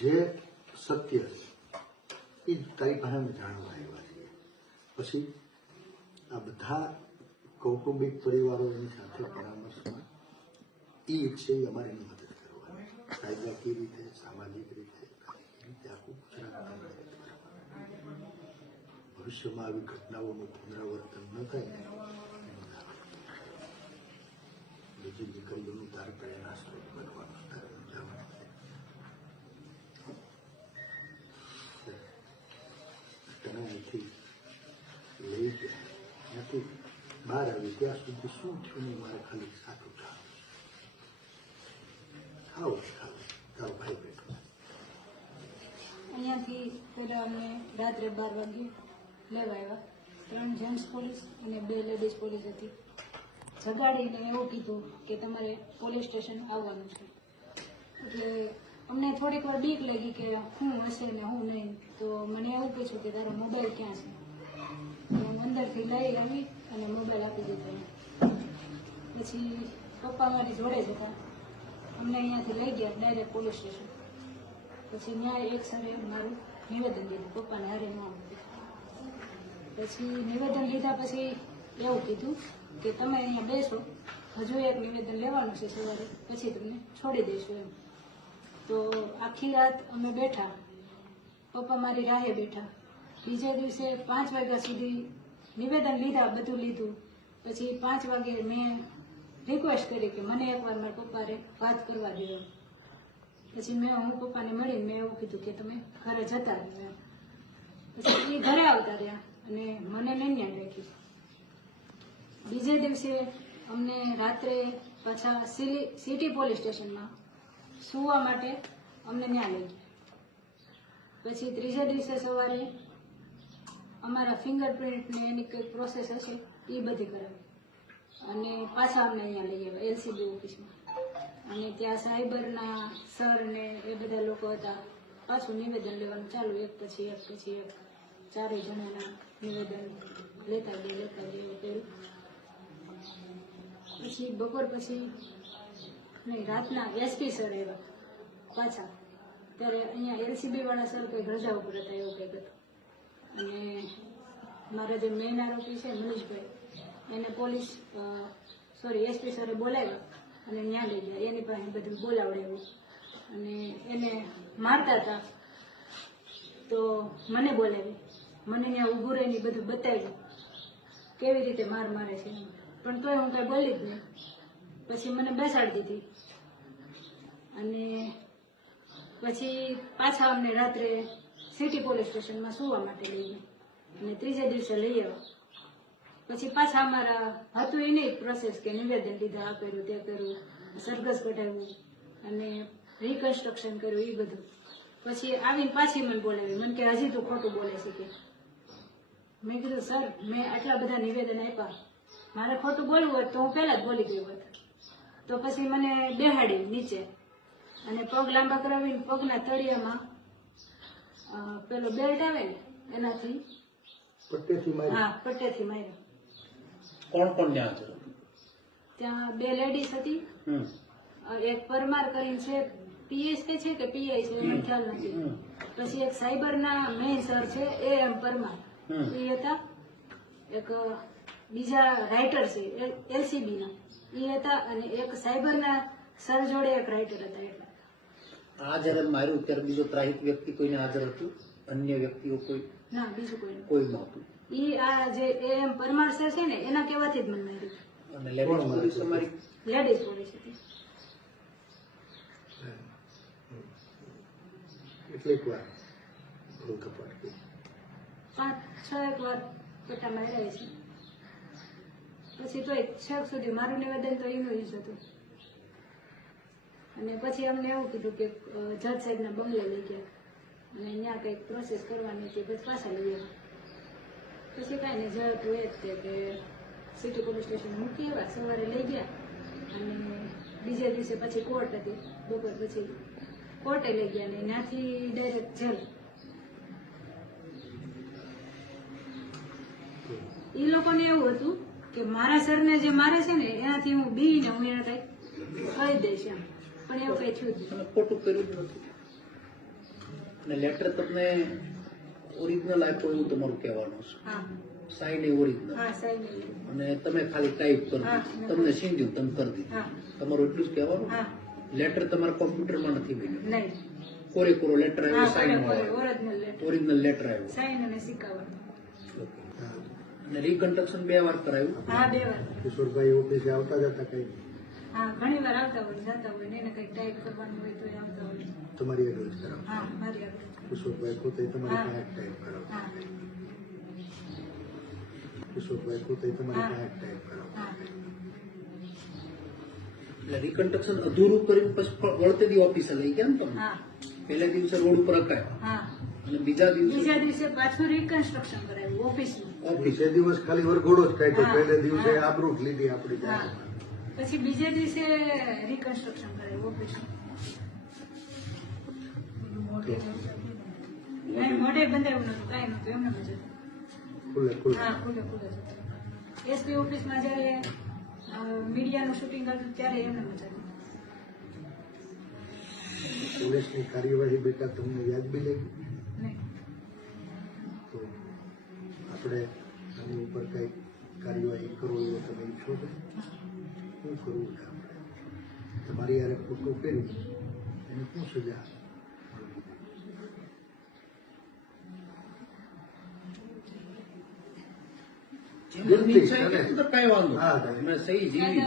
જે સત્ય એ તારી પાસે અમે જાણવા આવ્યા છીએ. પછી આ બધા કૌટુંબિક પરિવારોની સાથે પરામર્શમાં એ ઈચ્છે એ અમારે એની મદદ કરવાની, કાયદાકીય રીતે, સામાજિક રીતે આખું ગુજરાત ભવિષ્યમાં આવી ઘટનાઓનું પુનરાવર્તન ન થાય ને બીજી દીકરીઓનું તારે પ્રેરણા સ્ત્રોત બનવાનું, તારે સમજાવવાનું. તને અહીંથી લઈ ગયા ત્યાંથી બહાર આવી ત્યાં સુધી શું થયું ને મારે ખાલી સાચું ખાવ તારો ભાઈ બેઠો. અહીંયાથી પહેલાં અમને રાત્રે 12 વાગે લેવા આવ્યા. 3 જેન્ટ્સ પોલીસ અને 2 લેડીઝ પોલીસ હતી. જગાડીને એવું કીધું કે તમારે પોલીસ સ્ટેશન આવવાનું છે. એટલે અમને થોડીક વાર બીક લાગી કે શું હશે ને હું નહીં. તો મને એવું પૂછ્યું કે તારો મોબાઈલ ક્યાં છે. તો હું અંદરથી લઈ આવી અને મોબાઈલ આપી દીધો. પછી પપ્પા મારી જોડે જ હતા. અમને અહીંયાથી લઈ ગયા ડાયરેક્ટ પોલીસ સ્ટેશન. પછી ત્યાં એક સરે મારું નિવેદન દીધું, પપ્પાને હારે ન આવ્યું. પછી નિવેદન લીધા પછી એવું કીધું કે તમે અહીંયા બેસો, હજુ એક નિવેદન લેવાનું છે સવારે, પછી તમને છોડી દઈશું એમ. તો આખી રાત અમે બેઠા, પપ્પા મારી રાહે બેઠા. બીજા દિવસે 5 વાગ્યા સુધી નિવેદન લીધા, બધું લીધું. પછી 5 વાગે મેં રિક્વેસ્ટ કરી કે મને એકવાર મારા પપ્પાને વાત કરવા દો. પછી હું પપ્પાને મળીને મેં એવું કીધું કે તમે ઘરે જતા રહ્યો એમ. પછી એ ઘરે આવતા રહ્યા અને મને નહીં રાખી. બીજે દિવસે અમને રાત્રે પાછા સિટી પોલીસ સ્ટેશનમાં સુવા માટે અમને ત્યાં લઈ ગયા. પછી ત્રીજા દિવસે સવારે અમારા ફિંગરપ્રિન્ટ ને એની કંઈક પ્રોસેસ હશે એ બધી કરાવી અને પાછા અમને અહીંયા લઈ આવ્યા LCB ઓફિસમાં. અને ત્યાં સાયબરના સર ને એ બધા લોકો હતા. પાછું નિવેદન લેવાનું ચાલુ, એક પછી એક 4 જણાના નિવેદન લેતા ગયા એવું કર્યું. પછી બપોર પછી નહીં, રાતના SP સર આવ્યા પાછા. ત્યારે અહીંયા LCB વાળા સર કંઈક રજા ઉપર હતા એવું કંઈક હતું. અને મારા જે મેઇન આરોપી છે મનીષભાઈ, એને SP સરે બોલાવ્યા અને ત્યાં લઈ ગયા. એની પાસે બધું બોલાવડ્યું અને એને મારતા હતા. તો મને બોલાવી, મને ત્યાં ઊભું રહીને બધું બતાવ્યું કેવી રીતે મારે છે. પણ તોય હું કાંઈ બોલી જ નહીં. પછી મને બેસાડી દીધી અને પછી પાછા અમને રાત્રે સિટી પોલીસ સ્ટેશનમાં સુવા માટે લઈ ગયા અને ત્રીજા દિવસે લઈ આવ્યા. પછી પાછા અમારા હતું એ નહીં પ્રોસેસ કે નિવેદન લીધા, આ કર્યું તે કર્યું, સરઘસ કઢાવ્યું અને રિકન્સ્ટ્રક્શન કર્યું એ બધું. પછી આવીને પાછી મને બોલાવી. મને કે હજી તું ખોટું બોલે છે કે. મેં કીધું સર મેં આટલા બધા નિવેદન આપ્યા, મારે ખોટું બોલવું હોત તો હું પહેલા જ બોલી ગઈ હોત. તો પછી મને બેહાડી નીચે અને પગ લાંબા કરાવીને પગના તળિયામાં પેલો બેલ્ટ આવે ને એનાથી પટ્ટેથી માર્યો. કોણ ત્યાં હતું? ત્યાં 2 લેડીઝ હતી. એક પરમાર કરીને છે, PS છે કે PI છે મને ખ્યાલ નથી. પછી એક સાયબરના મેઇન સર છે AM પરમાર એ હતા. એક બીજા રાઇટર છે LCB ના એ હતા અને એક સાયબરના સર જોડે એક રાઇટર હતા. એટલે આ જયારે માર્યું ત્યારે બીજો ત્રાહિક વ્યક્તિ કોઈને હાજર હતું? અન્ય વ્યક્તિઓ કોઈ? ના, બીજું કોઈ નહોતું. ઈ આ જે AM પરમાર સર છે ને એના કહેવાથી જ મને માર્યું. અને લેડીઝ પોલીસ અમારી લેડીઝ પોલીસ હતી. કેટલીક વાર 5-6 વાર પટ્ટા માર્યા છે. પછી તોય છેક સુધી મારું નિવેદન તો એનું જ હતું. અને પછી અમને એવું કીધું કે જજ સાહેબના બંગલે લઈ ગયા અને અહીંયા કંઈક પ્રોસેસ કરવાની હતી. પછી પાછા લઈ ગયા. પછી કાંઈ નહીં, જજ તો એ જ છે કે સિટી પોલીસ સ્ટેશન મૂકી આવ્યા, સવારે લઈ ગયા અને બીજા દિવસે પછી કોર્ટ હતી. બપોર પછી કોર્ટે લઈ ગયા અને ત્યાંથી ડાયરેક્ટ જેલ. એ લોકોને એવું હતું કે મારા સરને જે મારે છે ને એનાથી હું બીને હું એને કઈ કહી દઈશ એમ. પણ એવું કઈ થયું જ નહીં. ખોટું કર્યું જ નથી. અને લેટર તમને ઓરિજિનલ આપ્યો એવું તમારું કહેવાનું છે. હા સાઈન એ ઓરિજિનલ હા સાહેબ અને તમે ખાલી ટાઈપ કરી હા. દીધું. તમને સીધું તમે કરી દીધું. હા તમારું એટલું જ કહેવાનું. હા લેટર તમારા કોમ્પ્યુટરમાં નથી બન્યું. નહીં કોરો લેટર હા આવ્યો, sign original letter original letter આવ્યો. સાઈન અને સિક્કાવાળો ઓકે. અને રિકન્સ્ટ્રક્શન 2 વાર કરાયું. હા 2 વાર કિશોરભાઈ ઓફિસે આવતા જતા કઈ હા ઘણી વાર આવતા હોય જતા હોય ને એને કંઈક ટાઈપ કરવાનું હોય તો એ આવતા હોય તમારી આગળ જ કરાવતા હા મારી આગળ કિશોરભાઈ પોતે તમારી હા. પાસે ટાઈપ કરાવતા હા કિશોરભાઈ પોતે તમારી હા. પાસે ટાઈપ કરાવતા હા એટલે રિકન્સ્ટ્રક્શન અધૂરું કરીને પછી વળતે દી ઓફિસે લઈ ગયા ને તમે. હા પહેલા દિવસે રોડ ઉપર અકાયો હા અને બીજા દિવસે બીજા દિવસે પાછું રિકન્સ્ટ્રક્શન કરાવ્યું ઓફિસનું ઓફિસ. બીજે દિવસ ખાલી વરઘોડો જ કાઢ્યો હા. પહેલે દિવસે હા. આબરૂ જ લીધી આપણી હા જાતમાં. પછી બીજે દિવસે રિકન્સ્ટ્રક્શન કરાવ્યું ઓફિસનું નહીં મોઢે બંધાયું નતું કાંઈ નતું એમને જ હતું. ખુલ્લે ખુલ્લે હા ખુલ્લે ખુલ્લે જ હતું. એસપી ઓફિસમાં જ્યારે મીડિયાનું શૂટિંગ હતું ત્યારે એમને જ હતું. પોલીસની કાર્યવાહી બેટા તમને વ્યાજબી લાગી નહીં તો આપણે આની ઉપર કઈ કાર્યવાહી કરો એવો તમે ઈચ્છો છો શું કરવું છે આપણે તમારી યારે ખોટું કર્યું એને શું સજા જેમની ઈચ્છા હોય તો કાંઈ વાંધો હા. નહીં. અમે સહી જીવી